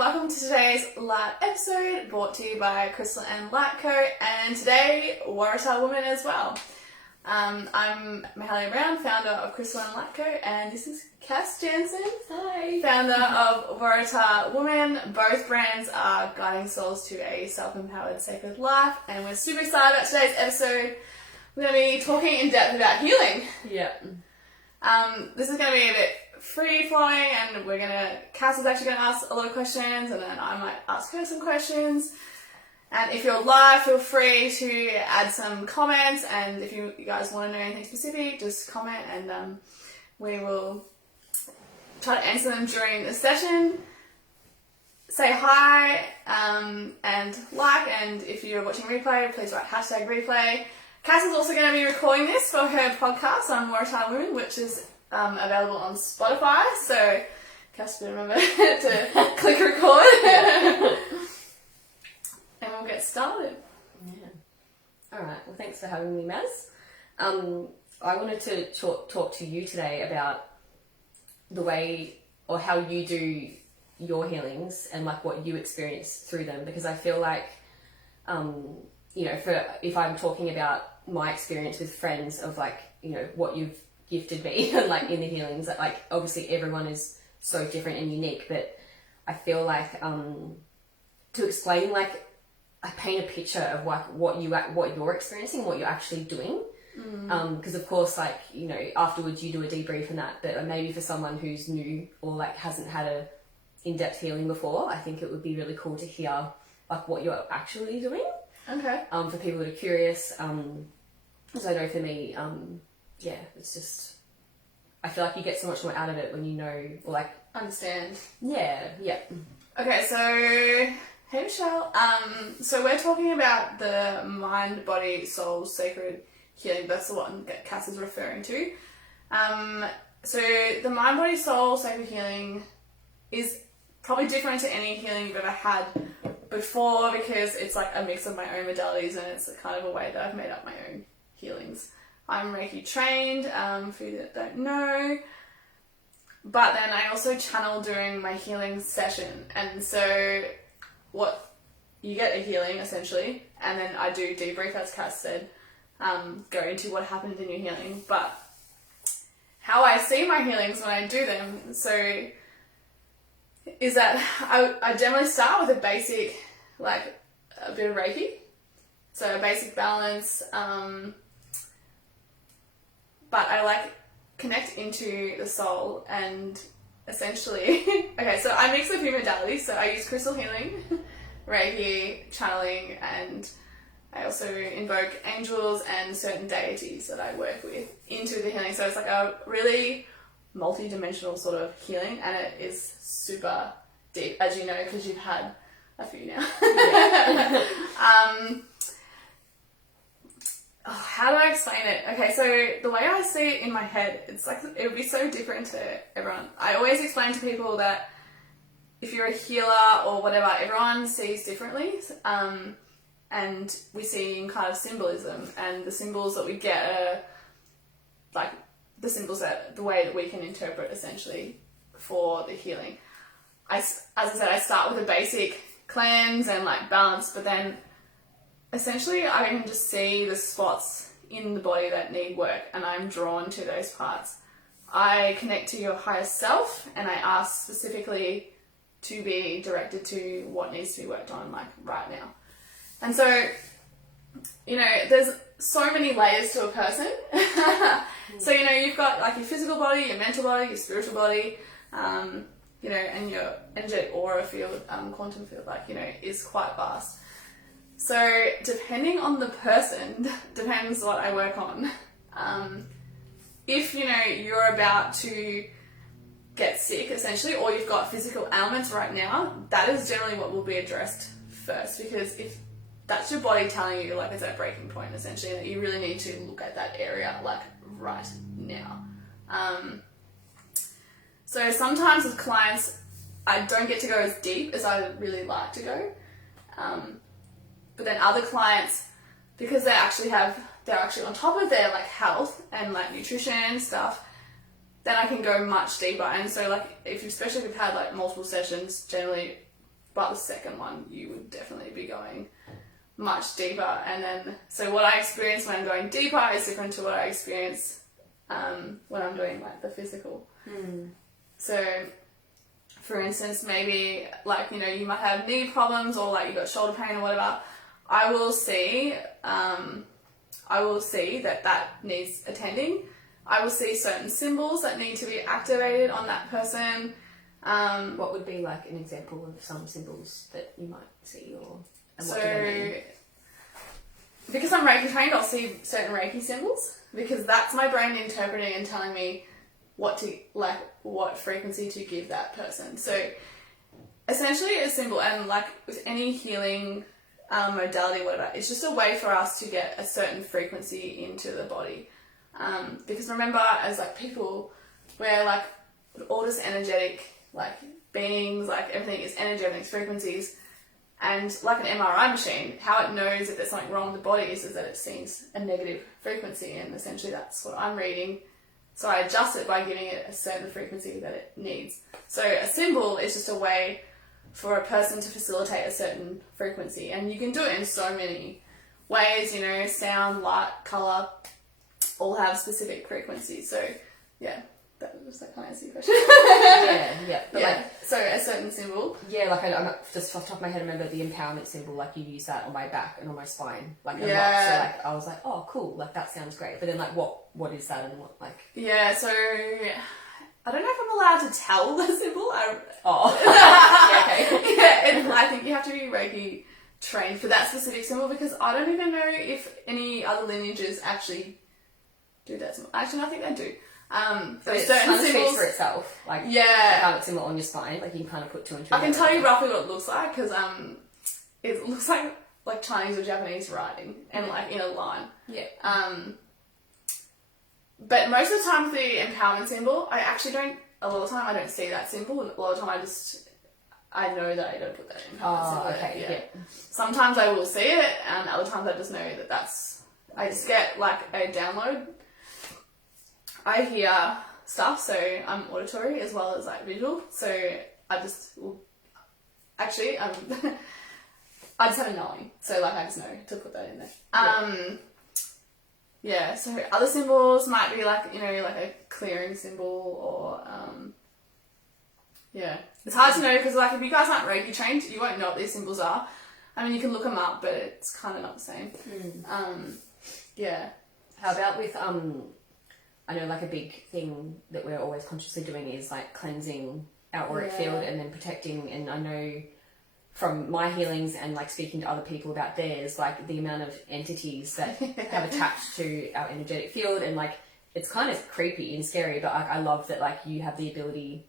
welcome to today's live episode brought to you by Crystal and Lightco, and today Waratah Woman as well. I'm Mahalia Brown, founder of Crystal and Lightco, and this is Cass Janssen, hi, founder of Waratah Woman. Both brands are guiding souls to a self-empowered, sacred life, and we're super excited about today's episode. We're going to be talking in depth about healing. Yeah. This is going to be a bit free-flowing, and Cass is actually going to ask a lot of questions, and then I might ask her some questions. And if you're live, feel free to add some comments, and if you guys want to know anything specific, just comment, and we will try to answer them during the session. Say hi, and like, and if you're watching replay, please write #replay. Cass is also going to be recording this for her podcast on Waratah Women, which is available on Spotify, so Cass better remember to click record. Yeah. And we'll get started. Yeah. Alright, well thanks for having me, Maz. I wanted to talk to you today about the way or how you do your healings and like what you experience through them, because I feel like if I'm talking about my experience with friends of like, what you've gifted me and like in the healings, that like obviously everyone is so different and unique, but I feel like to explain, like I paint a picture of like what you're experiencing, what you're actually doing, because of course, like afterwards you do a debrief and that, but maybe for someone who's new or like hasn't had a in-depth healing before, I think it would be really cool to hear like what you're actually doing. Okay. For people that are curious, as I know for me, it's just, I feel like you get so much more out of it when you know, or like Understand. Yeah. Okay, so hey Michelle. So we're talking about the mind, body, soul, sacred healing. That's the one that Cass is referring to. So the mind, body, soul, sacred healing is probably different to any healing you've ever had before, because it's like a mix of my own modalities, and it's kind of a way that I've made up my own healings. I'm Reiki trained, for you that don't know, but then I also channel during my healing session, and so what you get a healing essentially, and then I do debrief, as Cass said, go into what happened in your healing, but how I see my healings when I do them, so is that I generally start with a basic, like a bit of Reiki, so a basic balance, but I like connect into the soul and essentially, okay, so I mix a few modalities, so I use crystal healing, Reiki, channeling, and I also invoke angels and certain deities that I work with into the healing, so it's like a really multi-dimensional sort of healing, and it is super deep, as you know, because you've had a few now. Yeah. How do I explain it? Okay, so the way I see it in my head, it's like it would be so different to everyone. I always explain to people that if you're a healer or whatever, everyone sees differently, and we see in kind of symbolism, and the symbols that we get are like the way that we can interpret essentially for the healing. As I said, I start with a basic cleanse and like balance, but then essentially I can just see the spots in the body that need work, and I'm drawn to those parts. I connect to your higher self, and I ask specifically to be directed to what needs to be worked on, like right now. And so, there's so many layers to a person. So, you've got like your physical body, your mental body, your spiritual body, and your energetic aura field, quantum field, is quite vast. So depending on the person, depends what I work on. If, you're about to get sick, essentially, or you've got physical ailments right now, that is generally what will be addressed first, because if that's your body telling you, like, it's at breaking point, essentially, that you really need to look at that area, like, right now. So sometimes with clients, I don't get to go as deep as I would really like to go. But then other clients, because they're actually on top of their like health and like nutrition stuff, then I can go much deeper. And so like especially if you've had like multiple sessions, generally but the second one you would definitely be going much deeper. And then, so what I experience when I'm going deeper is different to what I experience when I'm doing like the physical. So for instance, maybe like, you know, you might have knee problems or like you've got shoulder pain or whatever. I will see that needs attending. I will see certain symbols that need to be activated on that person. What would be like an example of some symbols that you might see, or and what So, do they mean? because I'm Reiki trained, I'll see certain Reiki symbols because that's my brain interpreting and telling me what frequency to give that person. So essentially a symbol, and like with any healing modality, whatever, it's just a way for us to get a certain frequency into the body. Because remember, as like people, we're like all just energetic like beings, like everything is energy, everything's frequencies. And like an MRI machine, how it knows that there's something wrong with the body is that it sees a negative frequency, and essentially that's what I'm reading. So I adjust it by giving it a certain frequency that it needs. So a symbol is just a way for a person to facilitate a certain frequency, and you can do it in so many ways, you know, sound, light, colour, all have specific frequencies. So yeah, that kind of answer your question. But yeah. So a certain symbol. Yeah, like I'm just off the top of my head, I remember the empowerment symbol, like you use that on my back and on my spine, like a lot. So like I was like, oh cool, like that sounds great. But then like what is that, and what like? Yeah, so I don't know if I'm allowed to tell the symbol. I think you have to be Reiki trained for that specific symbol, because I don't even know if any other lineages actually do that symbol. Actually, I think they do. So it certain kind of symbols, speaks for itself, like yeah, empowerment symbol on your spine, like you can kind of put two and two. I can tell you roughly what it looks like, because it looks like Chinese or Japanese writing and like in a line. Yeah. But most of the time with the empowerment symbol, I actually don't. A lot of the time, I don't see that symbol. A lot of the time, I know that I don't put that empowerment symbol. Okay. Yeah. Sometimes I will see it, and other times I just know that I just get like a download. I hear stuff, so I'm auditory as well as like visual. So I just I just have a knowing. So like I just know to put that in there. Yeah. So other symbols might be like, you know, like a clearing symbol, or yeah. It's hard to know because like if you guys aren't Reiki trained, you won't know what these symbols are. I mean, you can look them up, but it's kind of not the same. Yeah. How about with I know like a big thing that we're always consciously doing is like cleansing our auric field and then protecting. And I know from my healings and like speaking to other people about theirs, like the amount of entities that have attached to our energetic field, and like it's kind of creepy and scary, but like I love that like you have the ability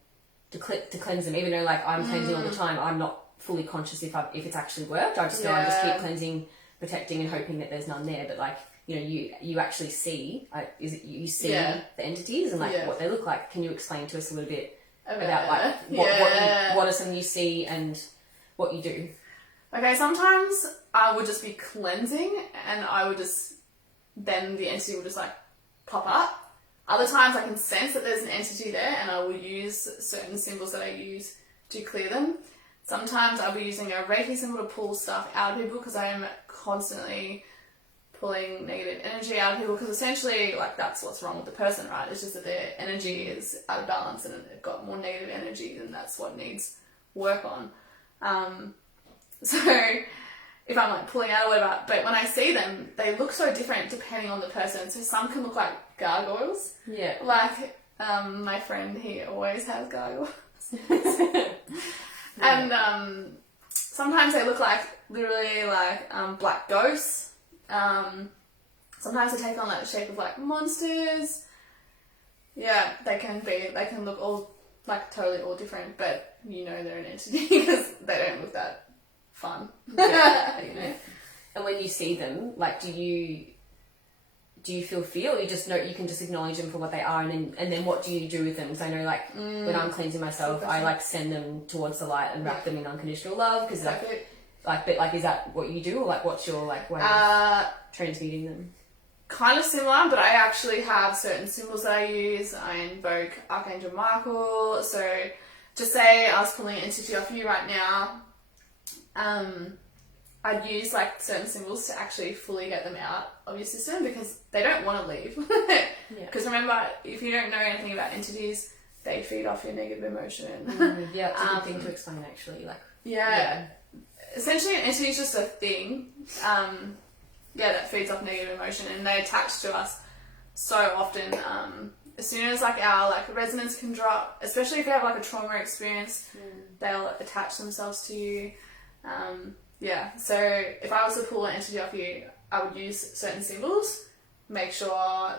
to cleanse them, even though like I'm cleansing all the time. I'm not fully conscious if it's actually worked. I just know I just keep cleansing, protecting, and hoping that there's none there. But like, you know, you actually see, you see the entities and like what they look like. Can you explain to us a little bit about like what are some you see and what you do? Okay, sometimes I would just be cleansing and then the entity will just like pop up. Other times I can sense that there's an entity there and I will use certain symbols that I use to clear them. Sometimes I'll be using a Reiki symbol to pull stuff out of people, because I am constantly pulling negative energy out of people, because essentially like that's what's wrong with the person, right? It's just that their energy is out of balance and they've got more negative energy, and that's what needs work on. So if I'm like pulling out or whatever, but when I see them, they look so different depending on the person. So some can look like gargoyles. Yeah. Like my friend, he always has gargoyles. And sometimes they look like literally like black ghosts. Sometimes they take on like the shape of like monsters. Yeah, they can look all like totally all different, but you know they're an entity because they don't look that fun. Yeah. You know. And when you see them, like, do you feel fear, or you just know you can just acknowledge them for what they are, and then what do you do with them? Because I know like when I'm cleansing myself, I like send them towards the light and wrap them in unconditional love, because but is that what you do, or like what's your like way of transmuting them? Kind of similar, but I actually have certain symbols that I use. I invoke Archangel Michael. So just say I was pulling an entity off you right now. I'd use like certain symbols to actually fully get them out of your system because they don't want to leave. Because remember, if you don't know anything about entities, they feed off your negative emotion. Yeah, it's a good thing to explain actually. Like essentially an entity is just a thing that feeds off negative emotion, and they attach to us so often. As soon as like our like resonance can drop, especially if you have like a trauma experience, they'll attach themselves to you. So if I was to pull an entity off you, I would use certain symbols, make sure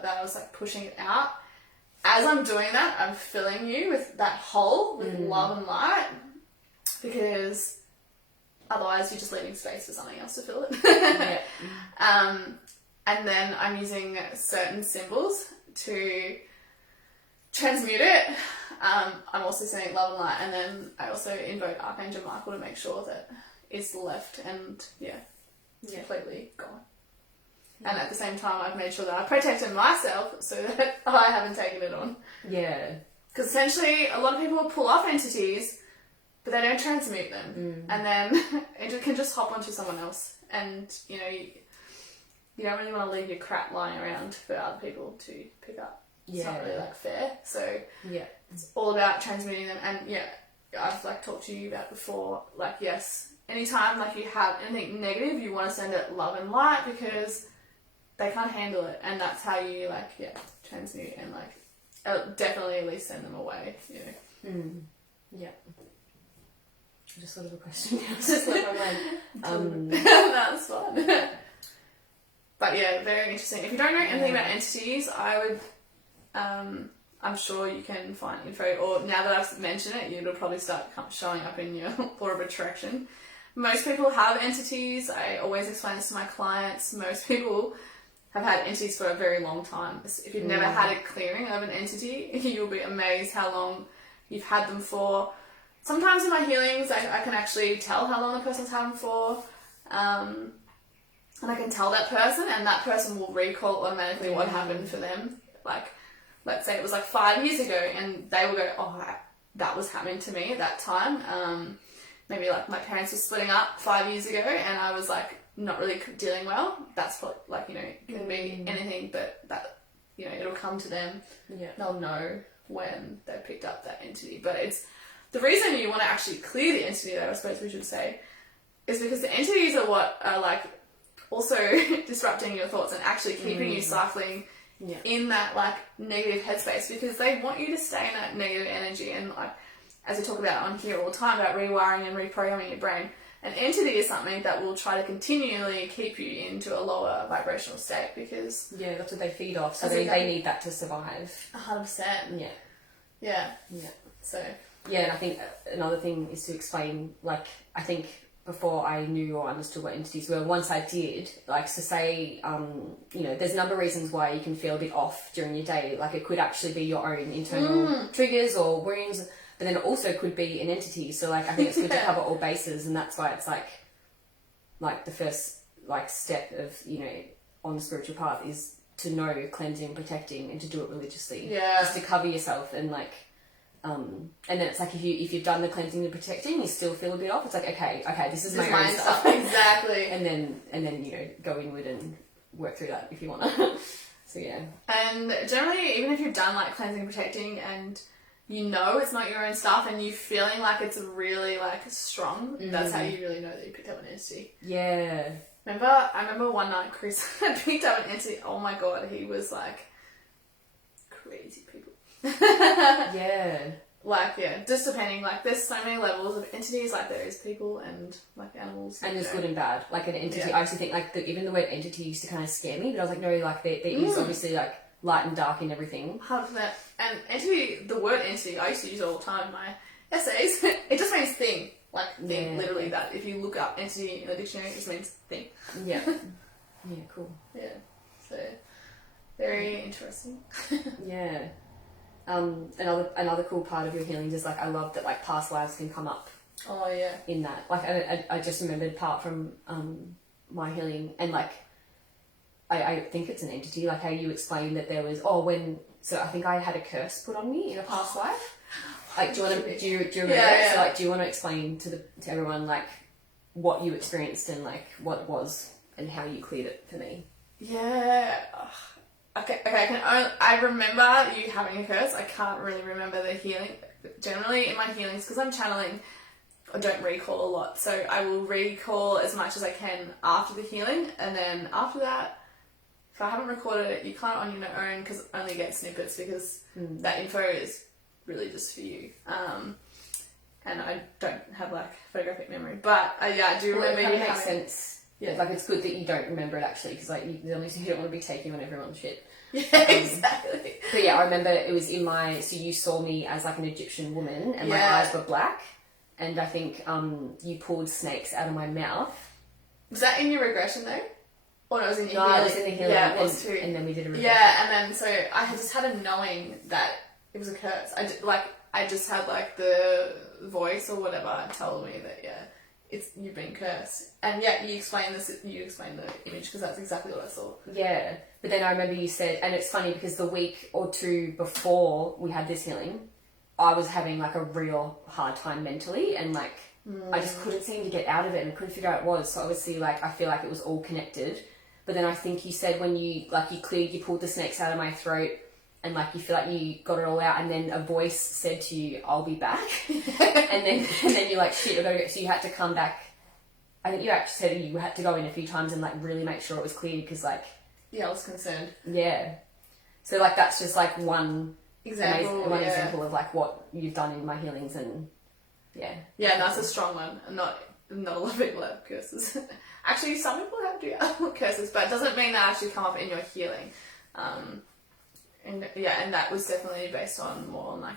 that I was like pushing it out. As I'm doing that, I'm filling you with that hole with love and light, because otherwise you're just leaving space for something else to fill it. And then I'm using certain symbols to transmute it. I'm also saying love and light, and then I also invoke Archangel Michael to make sure that it's left and completely gone. And at the same time, I've made sure that I protected myself so that I haven't taken it on. Yeah. Because essentially, a lot of people pull off entities, but they don't transmute them. And then it can just hop onto someone else. And, you don't really want to leave your crap lying around for other people to pick up. It's not really, like, fair. So, it's all about transmuting them. And, I've, like, talked to you about before, like, yes, anytime, like, you have anything negative, you want to send it love and light because they can't handle it, and that's how you transmute and definitely at least send them away. I just thought of a question. Just like I went. That's fun. But very interesting. If you don't know anything about entities, I would. I'm sure you can find info, or now that I've mentioned it, it'll probably start showing up in your law of attraction. Most people have entities. I always explain this to my clients. Most people have had entities for a very long time. If you've never had a clearing of an entity, you'll be amazed how long you've had them for. Sometimes in my healings, I can actually tell how long the person's had them for. And I can tell that person, and that person will recall automatically what happened for them. Like, let's say it was like 5 years ago, and they will go, oh, that was happening to me at that time. Maybe like my parents were splitting up 5 years ago, and I was like, not really dealing well. That's what, it can be anything, but that, it'll come to them. They'll know when they picked up that entity. But it's the reason you want to actually clear the entity, though, I suppose we should say, is because the entities are what are also disrupting your thoughts and actually keeping you cycling in that negative headspace, because they want you to stay in that negative energy. And as we talk about on here all the time about rewiring and reprogramming your brain, an entity is something that will try to continually keep you into a lower vibrational state, because that's what they feed off. So they need that to survive. 100%. So and I think another thing is to explain. I think before I knew or understood what entities were, once I did, so say there's a number of reasons why you can feel a bit off during your day. It could actually be your own internal triggers or wounds. But then it also could be an entity. So I think it's good to cover all bases, and that's why it's the first step of on the spiritual path is to know cleansing, protecting, and to do it religiously. Just to cover yourself and and then it's if you've done the cleansing and protecting, you still feel a bit off. It's okay, this is my own stuff. Exactly. and then go inward and work through that if you want to. So And generally, even if you've done cleansing and protecting, and it's not your own stuff, and you feeling it's really strong, that's how you really know that you picked up an entity. I remember one night Chris had picked up an entity. Oh my god, he was crazy people. Just depending, there's so many levels of entities, there is people and animals. And there's good and bad. An entity, I actually think even the word entity used to kind of scare me, but I was there is obviously light and dark in everything. 100%. And entity, the word entity, I used to use it all the time in my essays. It just means thing. Thing, literally that. If you look up entity in the dictionary, it just means thing. Cool. So, very interesting. Another cool part of your healings is I love that past lives can come up. In that. I just remembered part from my healing, and I think it's an entity, how you explained that there was, so I think I had a curse put on me in a past life. Do you want to, do you remember it? So do you want to explain to everyone, what you experienced and like what it was and how you cleared it for me. Yeah. Okay, I remember you having a curse. I can't really remember the healing. Generally in my healings, because I'm channeling, I don't recall a lot. So I will recall as much as I can after the healing, and then after that, if I haven't recorded it, you can't on your own because I only get snippets because that info is really just for you. And I don't have like photographic memory, but I do remember it you makes having... sense. Yeah, like it's good that you don't remember it actually, because like you don't want to be taking on everyone's shit. Yeah, exactly. But yeah, I remember it was in my. So you saw me as like an Egyptian woman, and my eyes were black, and I think you pulled snakes out of my mouth. Was that in your regression though? Or no, it was in your healing? No, it was in the healing. Yeah, it was too. And then we did a regression. Yeah, and then so I just had a knowing that it was a curse. I just had like the voice or whatever tell me that you've been cursed. And yeah, you explained the image because that's exactly what I saw. Yeah, but then I remember you said, and it's funny because the week or two before we had this healing, I was having like a real hard time mentally, and like I just couldn't seem to get out of it and couldn't figure out what it was. So obviously, like I feel like it was all connected. But then I think you said when you pulled the snakes out of my throat, and like you feel like you got it all out, and then a voice said to you, "I'll be back," and then you're like, "Shit, I gotta go." So you had to come back. I think you actually said you had to go in a few times and like really make sure it was clear because like I was concerned. Yeah, so like that's just like one example of like what you've done in my healings, and yeah, and that's a strong one. Not a lot of people have curses. Actually, some people have curses, but it doesn't mean that actually come up in your healing. And that was definitely based on more on like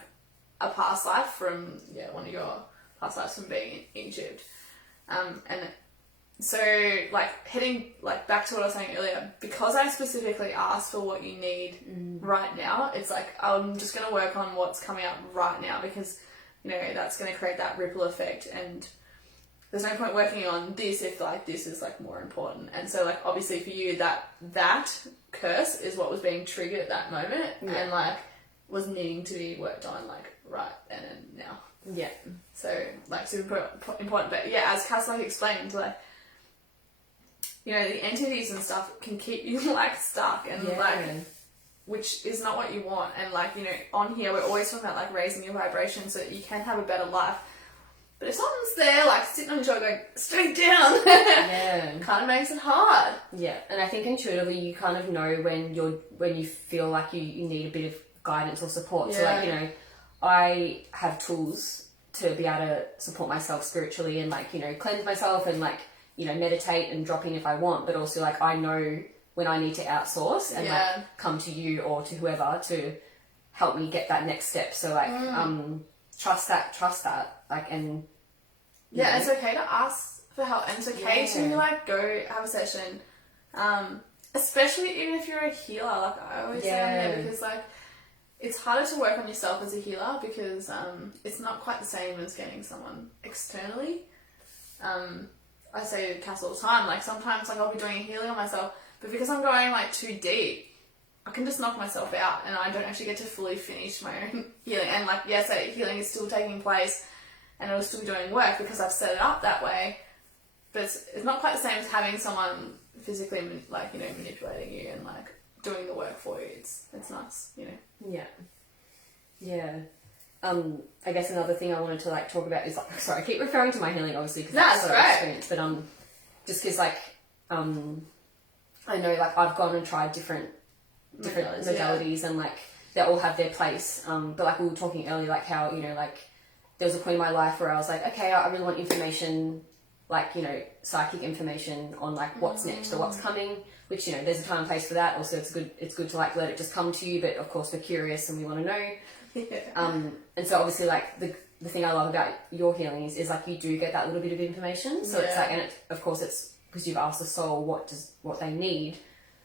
a past life from one of your past lives from being in Egypt. And so like heading like back to what I was saying earlier, because I specifically asked for what you need right now, it's like I'm just gonna work on what's coming up right now because that's gonna create that ripple effect, and there's no point working on this if like this is like more important. And so like obviously for you that curse is what was being triggered at that moment and like was needing to be worked on like right then and now. Yeah. So like super important. But yeah, as Cass like explained, like the entities and stuff can keep you like stuck and like which is not what you want. And like on here we're always talking about like raising your vibration so that you can have a better life. But if someone's there, like, sitting on your shoulder going, straight down, kind of makes it hard. Yeah, and I think intuitively you kind of know when you feel like you need a bit of guidance or support. Yeah. So, like, I have tools to be able to support myself spiritually and, like, cleanse myself and, like, meditate and drop in if I want. But also, like, I know when I need to outsource and, like, come to you or to whoever to help me get that next step. So, like, trust that, like, and it's okay to ask for help, and it's okay to like go have a session, especially even if you're a healer. Like I always say on there, because like it's harder to work on yourself as a healer because it's not quite the same as getting someone externally. I say to Cass all the time, like sometimes like I'll be doing a healing on myself, but because I'm going like too deep, I can just knock myself out and I don't actually get to fully finish my own healing. And like, yes, that healing is still taking place and I will still be doing work because I've set it up that way. But it's not quite the same as having someone physically manipulating you and like doing the work for you. It's nice, Yeah. Yeah. I guess another thing I wanted to like talk about is like, sorry, I keep referring to my healing obviously because that's so experience, but just because like I know like I've gone and tried different modalities and like they all have their place, but like we were talking earlier, like how like there was a point in my life where I was like, okay, I really want information, like psychic information on like what's next or what's coming, which there's a time and place for that. Also it's good to like let it just come to you, but of course we're curious and we want to know. And so obviously like the thing I love about your healing is like you do get that little bit of information, so it's like, and of course it's because you've asked the soul what they need.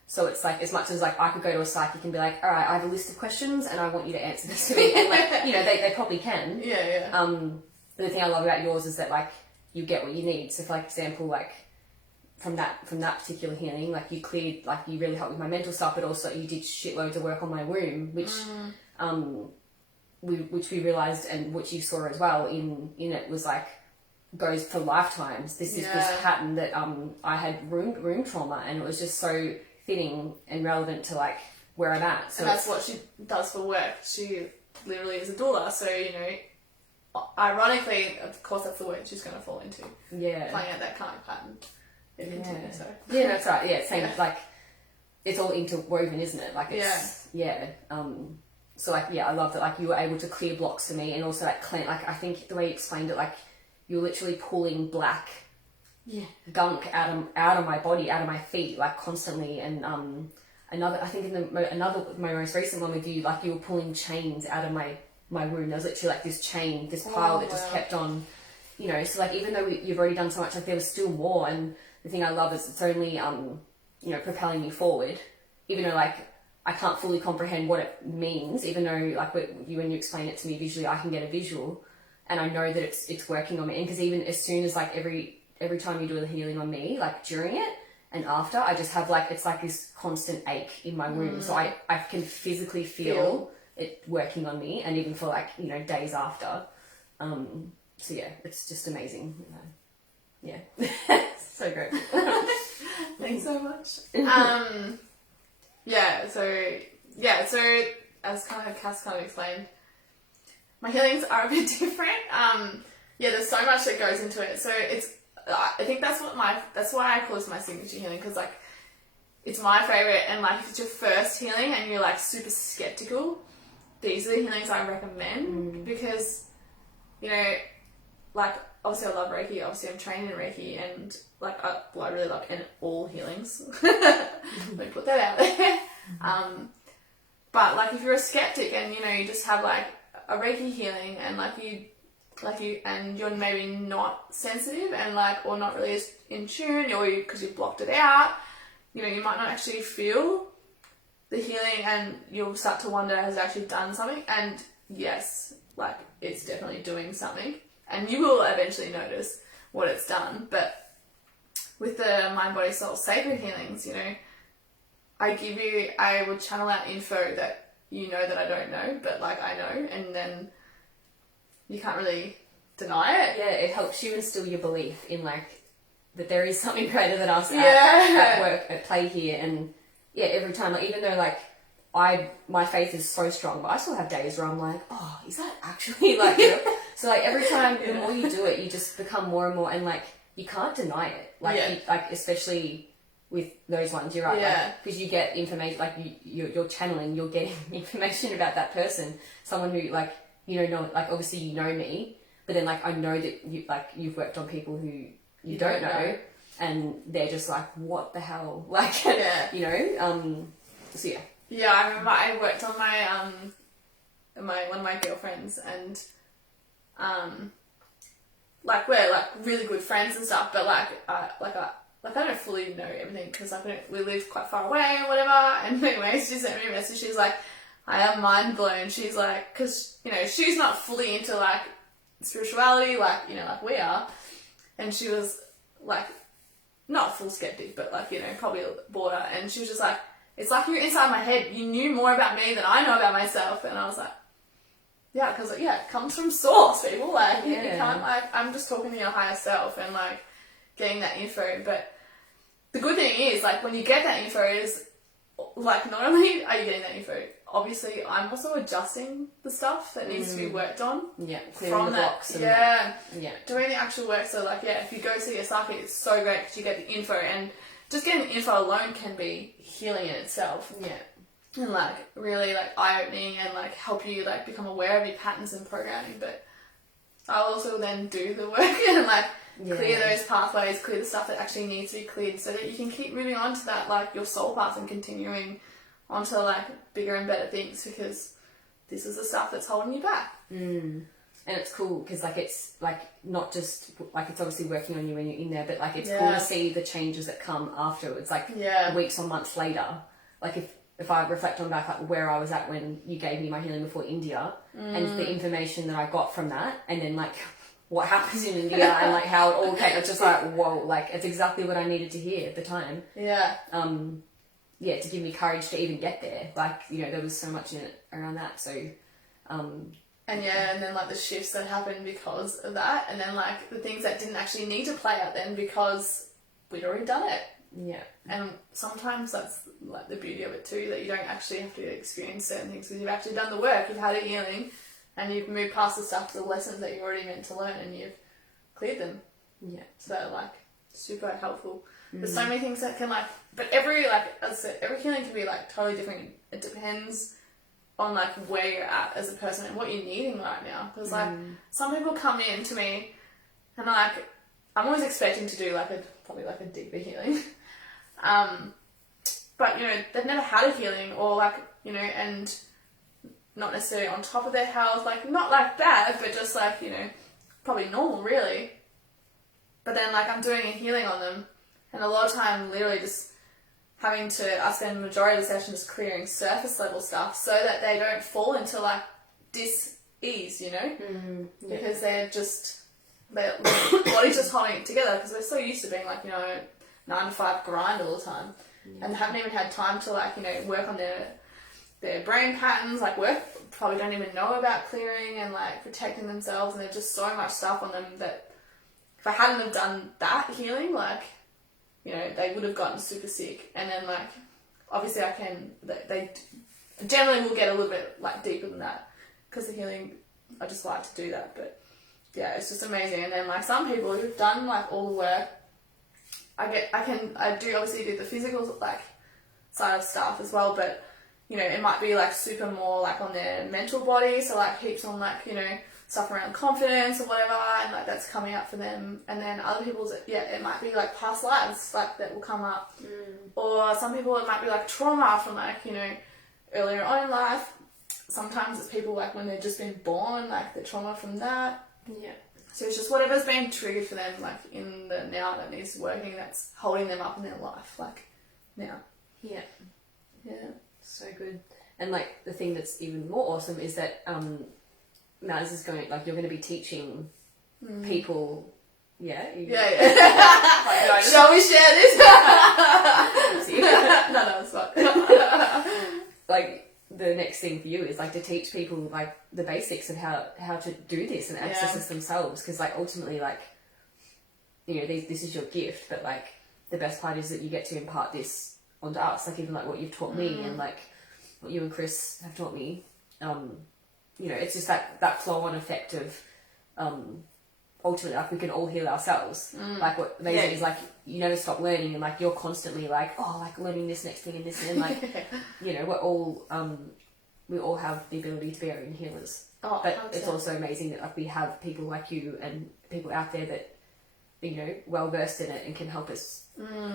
So it's like, as much as like I could go to a psychic and be like, all right, I have a list of questions and I want you to answer this to me. And like, they probably can. Yeah. But the thing I love about yours is that like you get what you need. So for like example, like from that particular healing, like you cleared, like you really helped with my mental stuff, but also you did shitloads of work on my womb, which we realized and which you saw as well in it was like goes for lifetimes. This is this pattern that I had room trauma, and it was just so fitting and relevant to like where I'm at. So and that's what she does for work. She literally is a doula, so you know, ironically, of course, that's the work she's going to fall into. Yeah, playing out that karmic pattern. So yeah, that's right. Yeah, same. Like it's all interwoven, isn't it? Like it's so like I love that like you were able to clear blocks for me, and also like clean. Like I think the way you explained it, like you're literally pulling black gunk out of my body, out of my feet, like constantly. And I think in my most recent one with you, like you were pulling chains out of my room. There was literally like this chain, this pile that just kept on, you know. So like even though you've already done so much, like there was still more. And the thing I love is it's only you know, propelling me forward, even though like I can't fully comprehend what it means, even though like when you explain it to me visually, I can get a visual, and I know that it's working on me. And because even as soon as like every time you do a healing on me, like during it and after, I just have like, it's like this constant ache in my womb. So I can physically feel it working on me, and even for like, you know, days after. So yeah, it's just amazing. Yeah. So great. Thanks so much. So as Cass kind of explained, my healings are a bit different. There's so much that goes into it. So I think that's why I call this my signature healing, because like it's my favorite. And like if it's your first healing and you're like super skeptical, these are the healings I recommend, because you know, like obviously I love Reiki. Obviously I'm trained in Reiki, and like I really love all healings. Let me put that out there. But like if you're a skeptic and you know you just have like a Reiki healing, and and you're maybe not sensitive and like, or not really as in tune, or because you blocked it out, you know, you might not actually feel the healing, and you'll start to wonder, has it actually done something? And yes, like it's definitely doing something, and you will eventually notice what it's done. But with the mind, body, soul sacred healings, you know, I will channel out info that you know that I don't know, but like I know, and then you can't really deny it. Yeah, it helps you instill your belief in like that there is something greater than us at work, at play here. And yeah, every time, like even though like my faith is so strong, but I still have days where I'm like, oh, is that actually like you know? So like every time the more you do it, you just become more and more, and like you can't deny it. Like like especially with those ones, you're right. Like, because you get information, like you're channeling, you're getting information about that person, someone who like, you know, like obviously you know me, but then like I know that you've worked on people who you don't know, and they're just like, what the hell, like you know. So yeah, I remember I worked on my one of my girlfriends, and like we're like really good friends and stuff, but I don't fully know everything, because we live quite far away or whatever. And anyway, she sent me a message. She's like, I am mind blown. She's like, because you know she's not fully into like spirituality, like you know, like we are, and she was like not full skeptic, but like you know probably a border. And she was just like, it's like you're inside my head. You knew more about me than I know about myself. And I was like, yeah, because it comes from source, people. Like you can't like, I'm just talking to your higher self and like getting that info. But the good thing is, like when you get that info, is like not only are you getting that info, obviously I'm also adjusting the stuff that needs to be worked on. Yeah, clearing the blocks. Doing the actual work. So like if you go see a psychic, it's so great because you get the info, and just getting the info alone can be healing in itself. Yeah. And like really like eye-opening, and like help you like become aware of your patterns and programming. But I'll also then do the work and like clear those pathways, clear the stuff that actually needs to be cleared, so that you can keep moving on to that like your soul path and continuing onto like bigger and better things, because this is the stuff that's holding you back. And it's cool because like it's like not just like it's obviously working on you when you're in there, but like it's cool to see the changes that come afterwards, like weeks or months later. Like if I reflect on back like where I was at when you gave me my healing before India, and the information that I got from that, and then like what happens in India and like how it all came, it's just like whoa, like it's exactly what I needed to hear at the time. To give me courage to even get there. Like, you know, there was so much in it around that. So, And and then like the shifts that happened because of that, and then like the things that didn't actually need to play out then because we'd already done it. Yeah. And sometimes that's like the beauty of it too, that you don't actually have to experience certain things because you've actually done the work, you've had a healing, and you've moved past the stuff, the lessons that you already meant to learn, and you've cleared them. Yeah. So like super helpful. There's so many things that can like, but every like as I said, every healing can be like totally different. It depends on like where you're at as a person and what you're needing right now. Because like some people come in to me and like I'm always expecting to do like probably like a deeper healing, but you know they've never had a healing or like you know and not necessarily on top of their health, like not like bad, but just like you know probably normal really. But then like I'm doing a healing on them, and a lot of time literally just having to, I spend the majority of the session just clearing surface level stuff so that they don't fall into like dis-ease, you know? Because they're just, their body's just holding it together because they're so used to being like, you know, 9 to 5 grind all the time and haven't even had time to like, you know, work on their brain patterns, like probably don't even know about clearing and like protecting themselves, and there's just so much stuff on them that if I hadn't have done that healing, like, you know, they would have gotten super sick. And then, like, obviously they generally will get a little bit, like, deeper than that. Because the healing, I just like to do that. But, yeah, it's just amazing. And then, like, some people who've done, like, all the work, I do obviously do the physical, like, side of stuff as well. But, you know, it might be, like, super more, like, on their mental body. So, like, heaps on, like, you know, stuff around confidence or whatever, and like that's coming up for them. And then other people's, it might be like past lives like that will come up, or some people it might be like trauma from like you know earlier on in life. Sometimes it's people like when they've just been born, like the trauma from that. Yeah. So it's just whatever's been triggered for them, like in the now that needs working, that's holding them up in their life, like now. Yeah. Yeah. So good. And like the thing that's even more awesome is that Maz is going, like, you're going to be teaching people, yeah? Like, shall we share this? No, it's fine. Like, the next thing for you is, like, to teach people, like, the basics of how to do this and access this themselves. Because, like, ultimately, like, you know, this is your gift, but, like, the best part is that you get to impart this onto us. Like, even, like, what you've taught me and, like, what you and Chris have taught me. You know, it's just that flow-on effect of ultimately, like, we can all heal ourselves. Like, what amazing is, like, you never stop learning, and, like, you're constantly, like, oh, like, learning this next thing and this, and, like, you know, we're all, we all have the ability to be our own healers. Oh, but it's also amazing that, like, we have people like you and people out there that, you know, well-versed in it and can help us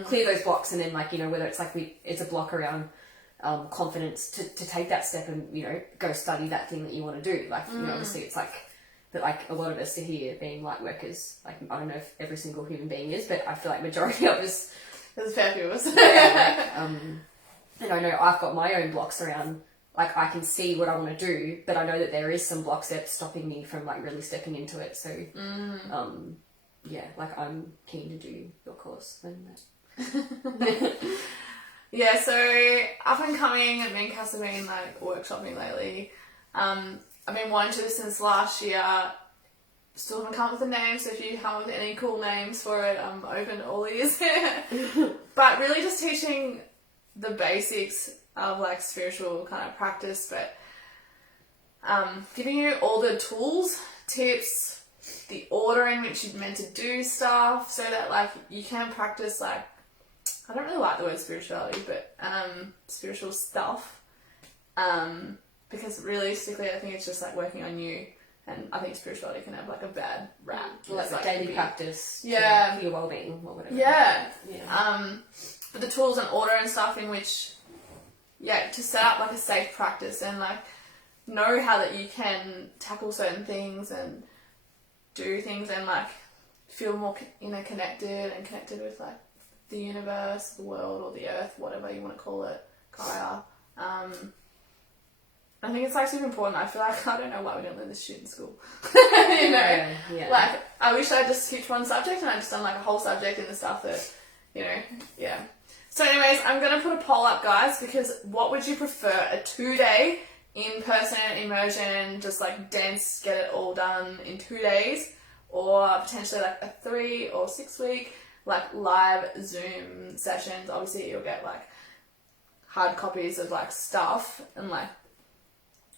clear those blocks, and then, like, you know, whether it's, like, it's a block around confidence to take that step and, you know, go study that thing that you want to do. Like, you know, obviously it's like, but like a lot of us are here being light workers. Like, I don't know if every single human being is, but I feel like majority of us. There's a fair few of us. And I know I've got my own blocks around, like, I can see what I want to do, but I know that there is some blocks that's stopping me from, like, really stepping into it. So, yeah, like, I'm keen to do your course when that. Yeah, so up and coming, and me and Cass have been like workshopping lately. I've been wanting to this since last year. Still haven't come up with a name, so if you come up with any cool names for it, I'm open to all ears. But really just teaching the basics of like spiritual kind of practice, but giving you all the tools, tips, the order in which you're meant to do stuff, so that like you can practice like, I don't really like the word spirituality, but spiritual stuff, because realistically I think it's just like working on you, and I think spirituality can have like a bad rap. Like a daily practice for your well-being or whatever. Yeah. But the tools and order and stuff in which, to set up like a safe practice and like know how that you can tackle certain things and do things and like feel more, you know, connected with like the universe, the world, or the earth, whatever you want to call it, Gaia. I think it's like super important. I feel like I don't know why we don't learn this shit in school. You know, like I wish I just teach one subject and I just done like a whole subject in the stuff that, you know, So anyways, I'm gonna put a poll up, guys, because what would you prefer, a 2-day in-person immersion, just like dance, get it all done in 2 days, or potentially like a 3 or 6 week like live Zoom sessions. Obviously you'll get like hard copies of like stuff and like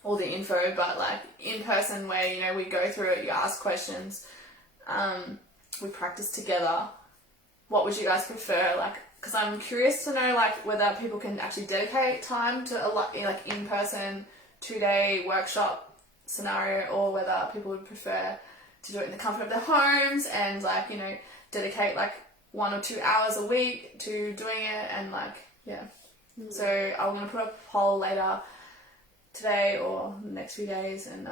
all the info, but like in person where, you know, we go through it, you ask questions, we practice together. What would you guys prefer? Like, because I'm curious to know like whether people can actually dedicate time to a like in-person 2-day workshop scenario, or whether people would prefer to do it in the comfort of their homes and like, you know, dedicate like 1 or 2 hours a week to doing it. And like, yeah. So I'm going to put a poll later today or the next few days, and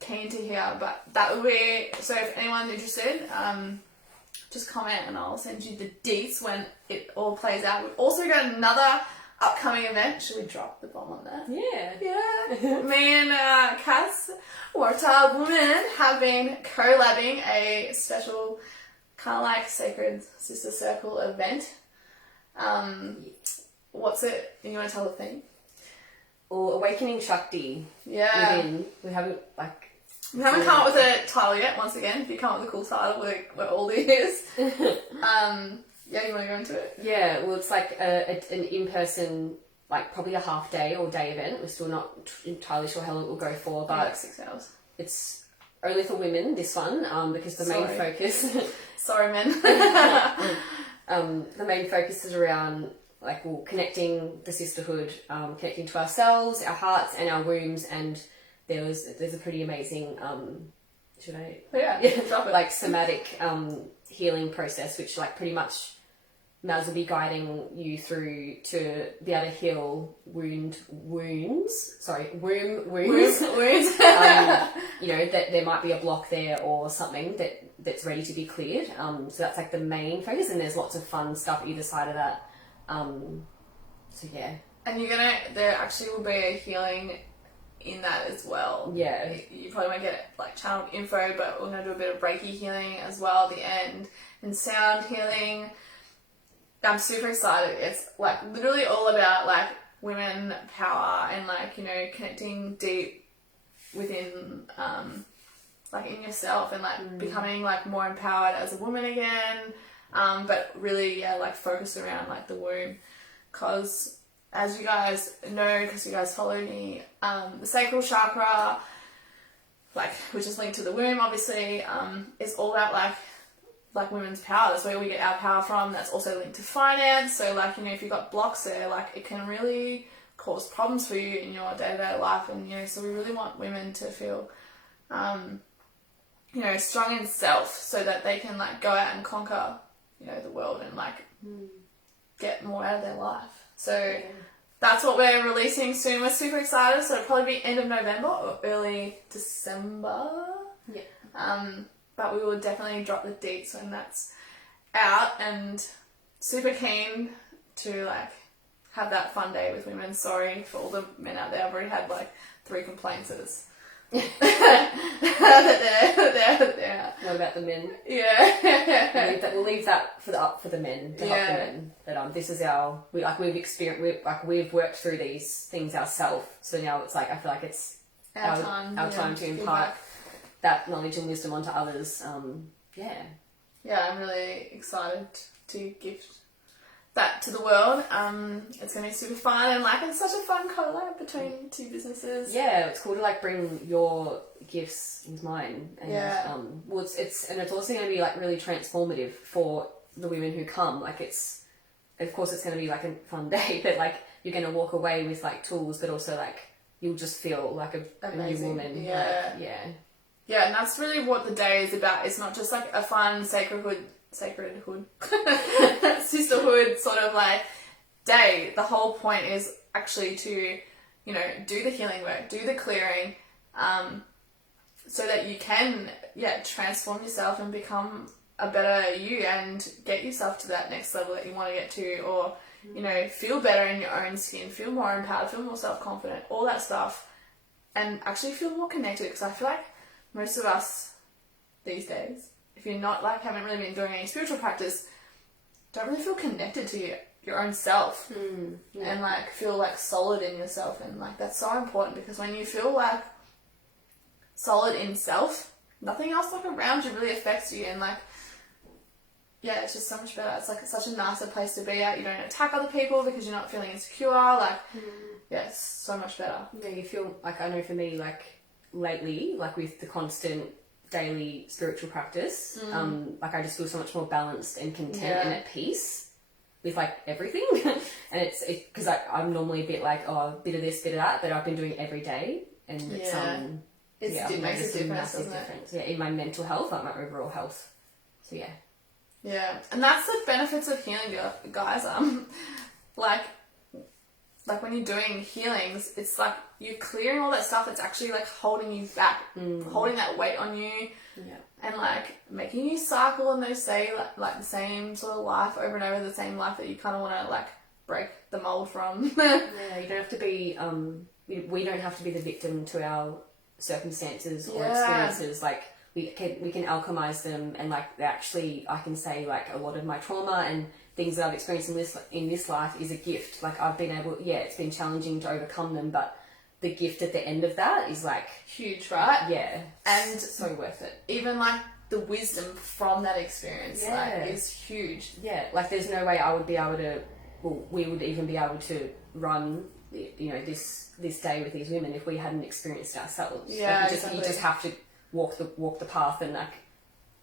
keen to hear. But that would be, so if anyone's interested, just comment and I'll send you the deets when it all plays out. We've also got another upcoming event. Should we drop the bomb on that? Yeah. Me and Cass, Waratah Womban, have been collabing a special kind of like Sacred Sister Circle event. What's it? You want to tell the thing? Or Awakening Shakti. Yeah. We haven't come up with a title yet. Once again, if you come up with a cool title, we're all ears. Yeah, you want to go into it? Yeah, well, it's like an in-person, like probably a half day or day event. We're still not entirely sure how long it will go for, but like 6 hours. It's only for women, this one, because the main focus... Sorry, men. The main focus is around like, well, connecting the sisterhood, connecting to ourselves, our hearts and our wombs. And there's a pretty amazing, should I? Yeah, drop it. Like somatic healing process, which like pretty much Maz will be guiding you through to be able to heal womb wounds. You know, that there might be a block there or something that's ready to be cleared. So that's like the main focus, and there's lots of fun stuff either side of that. So yeah. And there actually will be a healing in that as well. Yeah. You probably won't get like channeled info, but we're going to do a bit of Reiki healing as well at the end, and sound healing. I'm super excited. It's like literally all about like women power and like, you know, connecting deep within, like in yourself, and like becoming like more empowered as a woman again. But really, yeah, like focus around like the womb, because as you guys know, because you guys follow me, the sacral chakra, like which is linked to the womb, obviously, is all about like women's power. That's where we get our power from. That's also linked to finance. So like, you know, if you've got blocks there, like it can really cause problems for you in your day-to-day life. And, you know, so we really want women to feel, you know, strong in self, so that they can like go out and conquer, you know, the world and like get more out of their life. So that's what we're releasing soon. We're super excited. So it'll probably be end of November or early December. Yeah. But we will definitely drop the deets when that's out, and super keen to like have that fun day with women. Sorry for all the men out there. I've already had like 3 complaints. What about the men? Yeah. We'll leave that for the men, to help the men. But this is we've worked through these things ourselves. So now it's like, I feel like it's our time to impart that knowledge and wisdom onto others. Yeah, I'm really excited to gift that to the world. It's going to be super fun, and like it's such a fun collab between 2 businesses. Yeah, it's cool to like bring your gifts into mine, and it's also going to be like really transformative for the women who come. Like of course it's going to be like a fun day, but like you're going to walk away with like tools, but also like you'll just feel like a new woman. Yeah, and that's really what the day is about. It's not just like a fun sisterhood sort of like day. The whole point is actually to, you know, do the healing work, do the clearing, so that you can, transform yourself and become a better you and get yourself to that next level that you want to get to, or, you know, feel better in your own skin, feel more empowered, feel more self-confident, all that stuff, and actually feel more connected. Because I feel like most of us these days, if you're not like, haven't really been doing any spiritual practice, don't really feel connected to your own self and like feel like solid in yourself, and like that's so important, because when you feel like solid in self, nothing else like around you really affects you, and like yeah, it's just so much better. It's like such a nicer place to be at. You don't attack other people because you're not feeling insecure. Like yeah, it's so much better. Yeah, you feel like, I know for me, like lately, like with the constant daily spiritual practice, like I just feel so much more balanced and content and at peace with like everything. And it's because I'm normally a bit like, oh, a bit of this, bit of that, but I've been doing it every day, and it makes a difference, doesn't it? Yeah, in my mental health, like my overall health. So yeah, and that's the benefits of healing, guys. Like when you're doing healings, it's like you're clearing all that stuff that's actually like holding you back, holding that weight on you, and like making you cycle and those like the same sort of life over and over, the same life that you kind of want to like break the mold from. Yeah, you don't have to be we don't have to be the victim to our circumstances or experiences. Like we can alchemize them, and like actually I can say like a lot of my trauma and things that I've experienced in this life is a gift. Like I've been able, it's been challenging to overcome them, but the gift at the end of that is like huge, right? Yeah, and so worth it. Even like the wisdom from that experience, like, is huge. Yeah, like there's no way I would be able to, we would even be able to run, you know, this day with these women if we hadn't experienced it ourselves. Yeah, like you just have to walk the path and like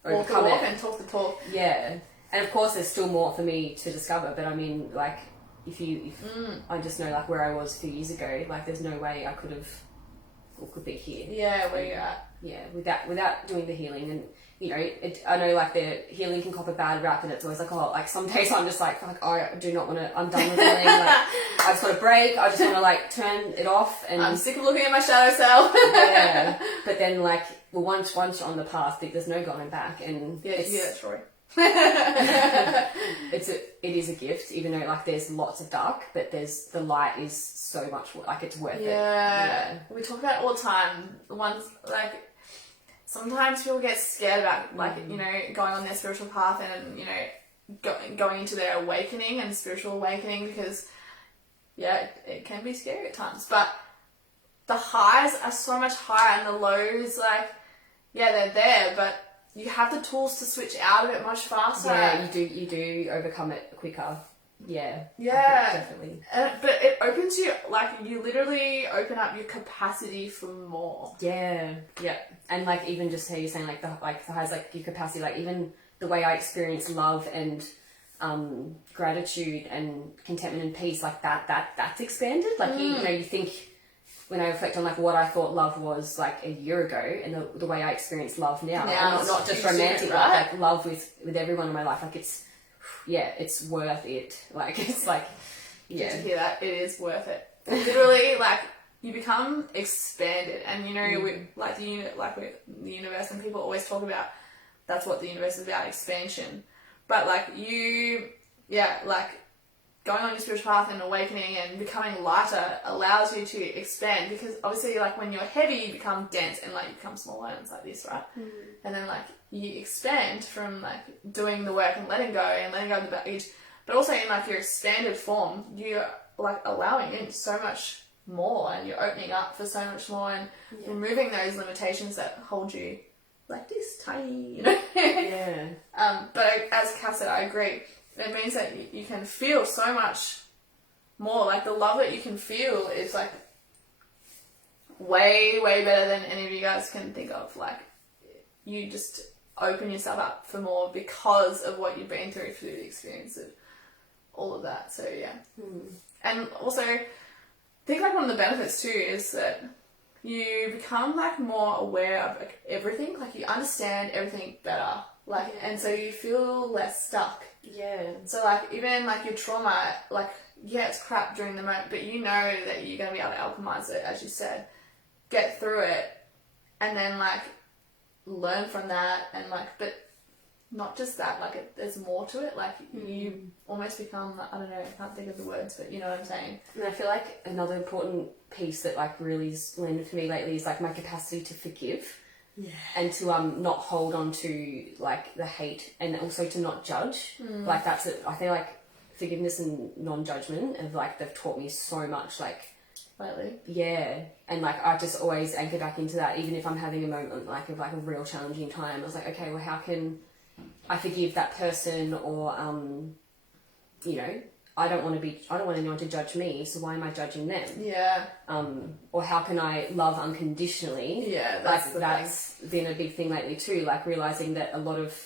walk the walk and talk the talk. Yeah. And of course, there's still more for me to discover. But I mean, like, if I just know like where I was a few years ago, like there's no way I could have or could be here. Yeah, where you're at. Yeah, without doing the healing, and you know, I know like the healing can cop a bad rap, and it's always like, oh, like some days I'm just like oh, I do not want to. I'm done with healing. Like I just want to break. I just want to like turn it off. And I'm sick of looking at my shadow self. Yeah, but then like, once you're on the path, there's no going back, and that's Troy. It is a gift, even though like there's lots of dark, but the light is so much like it's worth it. Yeah, we talk about it all the time. Once like sometimes people get scared about like you know going on their spiritual path and you know going into their awakening and spiritual awakening, because it can be scary at times, but the highs are so much higher and the lows like they're there, but you have the tools to switch out of it much faster. Yeah, you do overcome it quicker. Yeah. Definitely. But it opens you, like, you literally open up your capacity for more. Yeah. And like even just how you're saying like the highs, like your capacity, like even the way I experience love and gratitude and contentment and peace, like that's expanded. Like you know, you think, when I reflect on like what I thought love was like a year ago, and the way I experience love now not just romantic, but like love with everyone in my life, like it's worth it. Like it's like Good to hear that. It is worth it. Literally, like you become expanded, and you know, with like with the universe, and people always talk about that's what the universe is about, expansion. But like like going on your spiritual path and awakening and becoming lighter allows you to expand, because obviously like when you're heavy you become dense and like you become smaller, and it's like this, right? And then like you expand from like doing the work and letting go of the baggage, but also in like your expanded form you're like allowing in so much more, and you're opening up for so much more, and removing those limitations that hold you like this tiny, you know. But as Cass said, I agree. It means that you can feel so much more. Like the love that you can feel is like way, way better than any of you guys can think of. Like you just open yourself up for more because of what you've been through the experience of all of that. So and also I think like one of the benefits too is that you become like more aware of like everything. Like you understand everything better. Like and so you feel less stuck. So like even like your trauma, like it's crap during the moment, but you know that you're gonna be able to alchemize it, as you said, get through it, and then like learn from that, and like, but not just that, like there's more to it. Like you almost become, I don't know, I can't think of the words, but you know what I'm saying. And I feel like another important piece that like really has landed for me lately is like my capacity to forgive. And to not hold on to like the hate, and also to not judge. Like that's it. I feel like forgiveness and non-judgment have like, they've taught me so much, like, lately. yeah, and like I just always anchor back into that, even if I'm having a moment like of like a real challenging time. I was like, okay, well, how can I forgive that person? Or you know, I don't want anyone to judge me, so why am I judging them? Yeah. Or how can I love unconditionally? Yeah, that's been a big thing lately too, like realizing that a lot of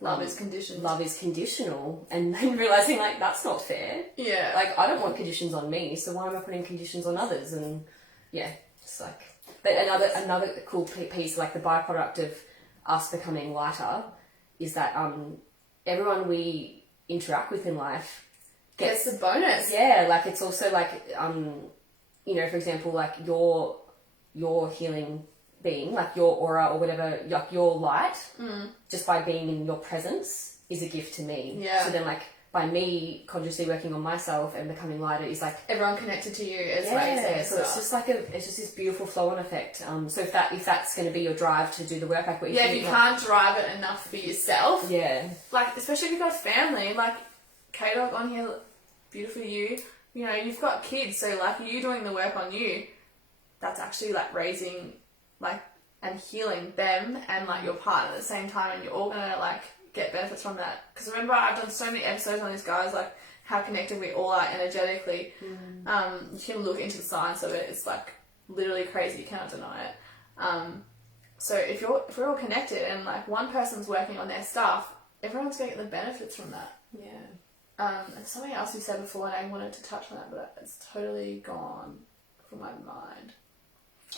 love is conditioned. Love is conditional, and then realizing like that's not fair. Yeah. Like I don't want conditions on me, so why am I putting conditions on others? And yeah, it's like. But another cool piece, like the byproduct of us becoming lighter, is that everyone we interact with in life gets the bonus. Yeah, like it's also like you know, for example, like your healing being, like your aura or whatever, like your light, just by being in your presence is a gift to me. Yeah. So then like by me consciously working on myself and becoming lighter is like everyone connected to you as well. So it's just like it's just this beautiful flow on effect. So if that's going to be your drive to do the work, like what if you can't drive it enough for yourself, like especially if you've got a family, like K-Dog on here, beautiful you know, you've got kids, so like you doing the work on you, that's actually like raising like and healing them and like your partner at the same time, and you're all gonna like get benefits from that. Because remember, I've done so many episodes on these guys, like how connected we all are energetically. You can look into the science of it. It's like literally crazy. You cannot deny it. So if we're all connected and like one person's working on their stuff, everyone's gonna get the benefits from that. Yeah. And something else you said before, and I wanted to touch on that, but it's totally gone from my mind.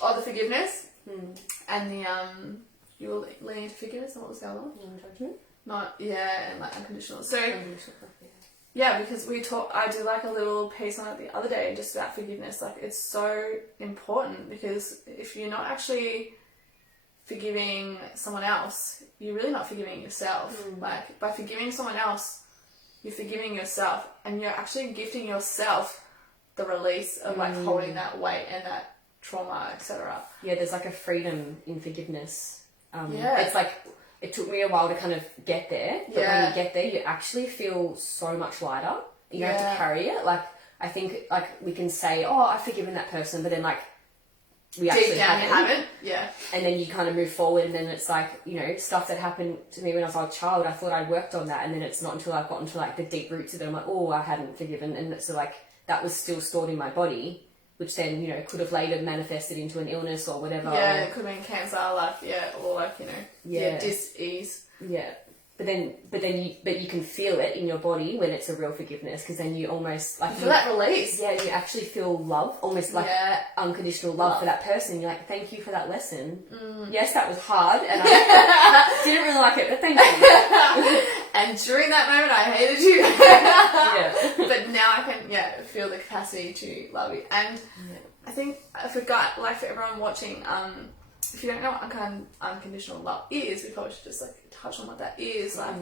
Oh, the forgiveness and the you were leaning into forgiveness, and what was the other one? Non-judgment. And like unconditional. So yeah, because I did like a little piece on it the other day just about forgiveness. Like it's so important, because if you're not actually forgiving someone else, you're really not forgiving yourself. Like by forgiving someone else, you're forgiving yourself, and you're actually gifting yourself the release of like holding that weight and that trauma, etc. Yeah, there's like a freedom in forgiveness. It's like it took me a while to kind of get there, but when you get there, you actually feel so much lighter. You don't have to carry it. Like I think like we can say, "Oh, I've forgiven that person," but then like we actually haven't. Yeah. And then you kind of move forward, and then it's like, you know, stuff that happened to me when I was a child, I thought I'd worked on that, and then it's not until I've gotten to like the deep roots of it, I'm like, oh, I hadn't forgiven, and so like that was still stored in my body, which then, you know, could have later manifested into an illness or whatever. Yeah, it could have been cancer, like, or like, you know, dis-ease. Yeah. But you can feel it in your body when it's a real forgiveness, because then you almost like feel that release. Yeah, you actually feel love, almost like unconditional love for that person. You're like, thank you for that lesson. Yes, that was hard, and I didn't really like it, but thank you. And during that moment, I hated you. But now I can feel the capacity to love you. And I think I forgot, like for everyone watching, if you don't know what unconditional love is, we probably should just like touch on what that is. Like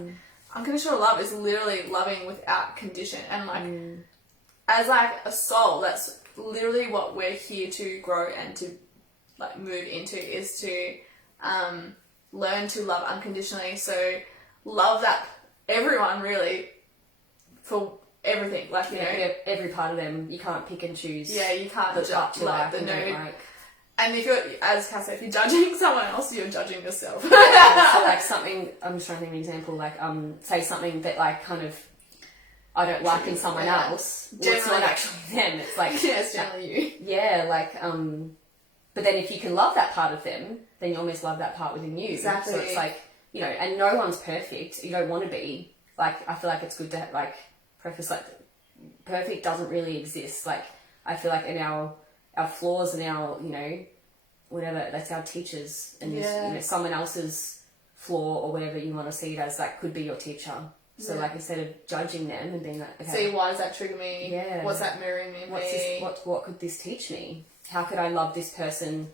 unconditional love is literally loving without condition, and like as like a soul, that's literally what we're here to grow and to like move into, is to learn to love unconditionally. So love that everyone really for everything, like you know, every part of them. You can't pick and choose. Yeah, you can't judge like the no. Like. And if you're, as Cass said, if you're judging someone else, you're judging yourself. So like something, I'm just trying to think of an example, like say something that like kind of I don't like in someone else. Well, it's not actually them. It's like it's generally you. Yeah, like but then if you can love that part of them, then you almost love that part within you. Exactly. So it's like, you know, and no one's perfect. You don't want to be. Like I feel like it's good to like preface like perfect doesn't really exist. Like I feel like in our flaws and our, you know, whatever, that's our teachers, and you know, someone else's flaw or whatever you want to see it as, like could be your teacher. So like instead of judging them and being like, okay, see, why does that trigger me? Yeah, what's that mirroring me? What could this teach me? How could I love this person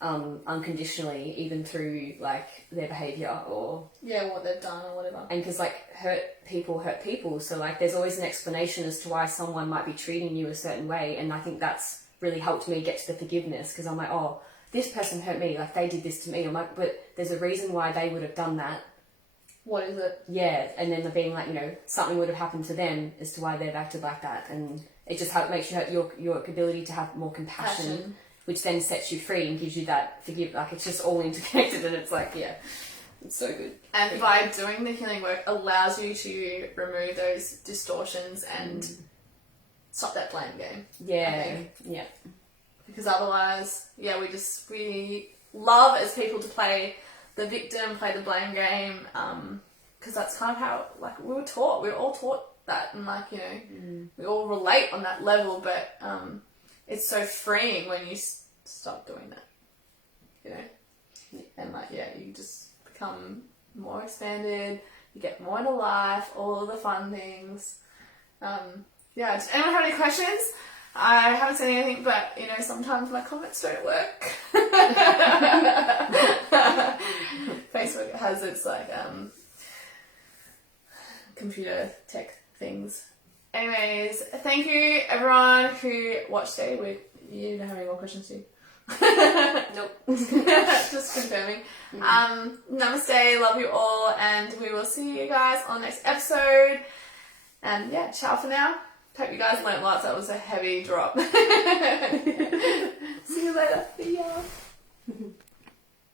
unconditionally, even through like their behavior or what they've done or whatever? And because like hurt people, so like there's always an explanation as to why someone might be treating you a certain way, and I think that's really helped me get to the forgiveness, because I'm like, oh, this person hurt me, like they did this to me. I'm like, but there's a reason why they would have done that, What is it? Yeah, and then there being like, you know, something would have happened to them as to why they've acted like that, and it just makes you have your ability to have more compassion, which then sets you free and gives you that forgive. Like, it's just all interconnected, and it's like, yeah, it's so good. And by doing the healing work, allows you to remove those distortions and stop that blame game. Yeah, yeah. Because otherwise, yeah, we love as people to play the victim, play the blame game, because that's kind of how, like, we were all taught that, and like, you know, we all relate on that level, but it's so freeing when you stop doing that, you know, and like, yeah, you just become more expanded, you get more into life, all the fun things. Yeah, does anyone have any questions? I haven't seen anything, but, you know, sometimes my comments don't work. Facebook has its, like, computer tech things. Anyways, thank you, everyone who watched today. You don't have any more questions, do you? Nope. Just confirming. Namaste, love you all, and we will see you guys on the next episode. And yeah, ciao for now. Hope you guys learnt lots. That was a heavy drop. See